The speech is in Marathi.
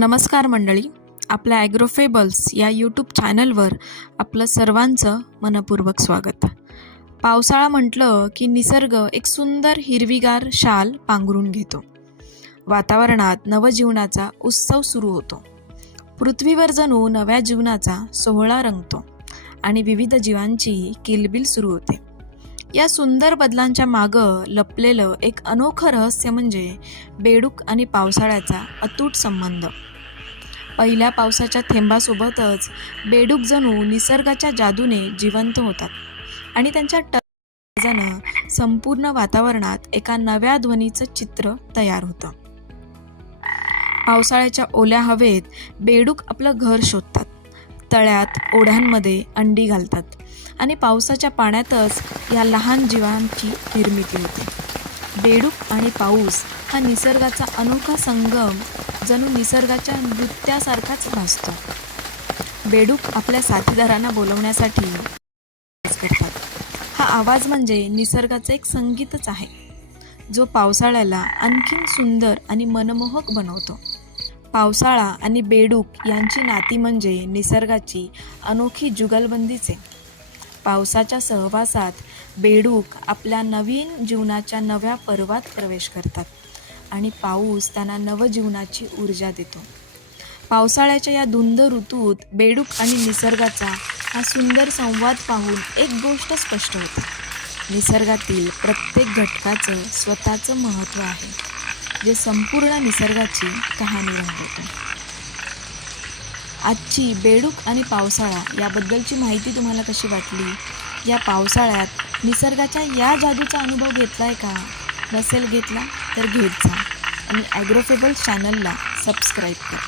नमस्कार मंडळी, आपल्या ॲग्रोफेबल्स या यूट्यूब चॅनलवर आपलं सर्वांचं मनपूर्वक स्वागत. पावसाळा म्हटलं की निसर्ग एक सुंदर हिरवीगार शाल पांघरून घेतो. वातावरणात नवजीवनाचा उत्सव सुरू होतो. पृथ्वीवर जणू नव्या जीवनाचा सोहळा रंगतो आणि विविध जीवांची किलबिल सुरू होते. या सुंदर बदलांच्या मागं लपलेलं एक अनोखं रहस्य म्हणजे बेडूक आणि पावसाळ्याचा अतूट संबंध. पहिल्या पावसाच्या थेंबासोबतच बेडूक जणू निसर्गाच्या जादूने जिवंत होतात आणि त्यांच्या आवाजानं संपूर्ण वातावरणात एका नव्या ध्वनीचं चित्र तयार होतं. पावसाळ्याच्या ओल्या हवेत बेडूक आपलं घर शोधतात, तळ्यात ओढ्यांमध्ये अंडी घालतात आणि पावसाच्या पाण्यातच या लहान जीवांची निर्मिती होते. बेडूक आणि पाऊस हा निसर्गाचा अनोखा संगम जणू निसर्गाच्या नृत्यासारखाच भासतो. बेडूक आपल्या साथीदारांना बोलवण्यासाठी आवाज करतात. हा आवाज म्हणजे निसर्गाचं एक संगीतच आहे, जो पावसाळ्याला आणखीन सुंदर आणि मनमोहक बनवतो. पावसाळा आणि बेडूक यांची नाती म्हणजे निसर्गाची अनोखी जुगलबंदीचे. पावसाच्या सहवासात बेडूक आपल्या नवीन जीवनाच्या नव्या पर्वात प्रवेश करतात आणि पाऊस त्यांना नवजीवनाची ऊर्जा देतो. पावसाळ्याच्या या धुंद ऋतूत बेडूक आणि निसर्गाचा हा सुंदर संवाद पाहून एक गोष्ट स्पष्ट होते: निसर्गातील प्रत्येक घटकाचं स्वतःचं महत्त्व आहे, जे संपूर्ण निसर्गाची कहाणी रंगवतो. आजची बेडूक आणि पावसाळा याबद्दलची माहिती तुम्हाला कशी वाटली? या पावसाळ्यात निसर्गाच्या या जादूचा अनुभव घेतलाय का? नसेल घेतला तर घेत जा आणि ॲग्रोफेबल्स चॅनलला सबस्क्राईब करा.